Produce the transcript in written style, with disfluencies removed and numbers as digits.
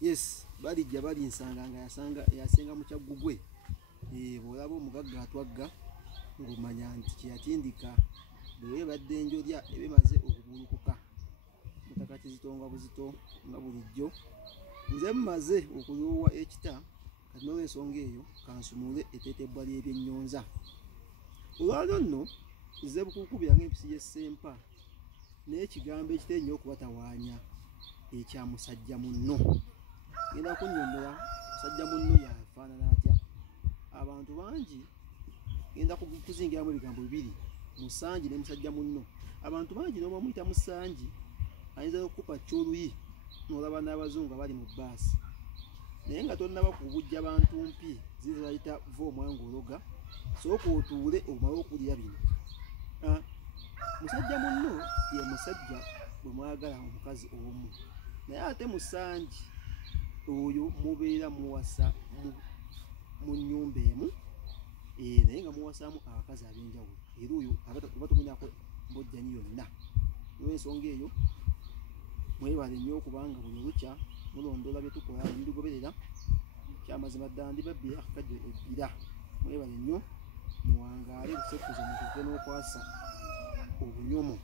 yes balijja balinsanga nga yasenga mu kyaggugwe bw'olaba omugagga atwagga ng'omanya nti kyeyatindika bwe badde enjolya ebimaze okubulukuka mutaka Kizitonga Buzito nga bulijjo nze mmaze okuloowa ekita kati n'olw'ensonga eyo kansumule etteetebwa ly'ebyennyonza olwalo nno nze bukuku byange empisi y'essempa n'ekigambo ekitera ennyo okubatawaanya ekya musajja munno ngenda kunnyonnyola musajja munno yafaanana atya abantu bangi ngenda kuzingiramu ebigambo bibiri Musanji ne musajja munno abantu bangi n'omuyita Musanji ayinza okukupa kyoluyi n'olaba n'abazungu abali mu bbaasi naye nga tonnaba kubujja bantu mpi zizo bayita va omwangologa sooka otuule omale okulya bino musajja munno ye musajja bwe mwagala omukazi omu naye ate Musanji oyo mubeera muwasa mu nnyumba emu naye nga muwasaamu abakazi ab'enjawulo era oyo aba tomunyako mbojjanyi yonna n'olw'ensonga eyo mwebale nnyo okubanga buli olukya mulondoola bye tukola nemubigoberera kyamazima ddala ndi babbi akakajjo ebbira mwebale nnyo muwangaale lusekuzo mutuke n'okwasa obunyomo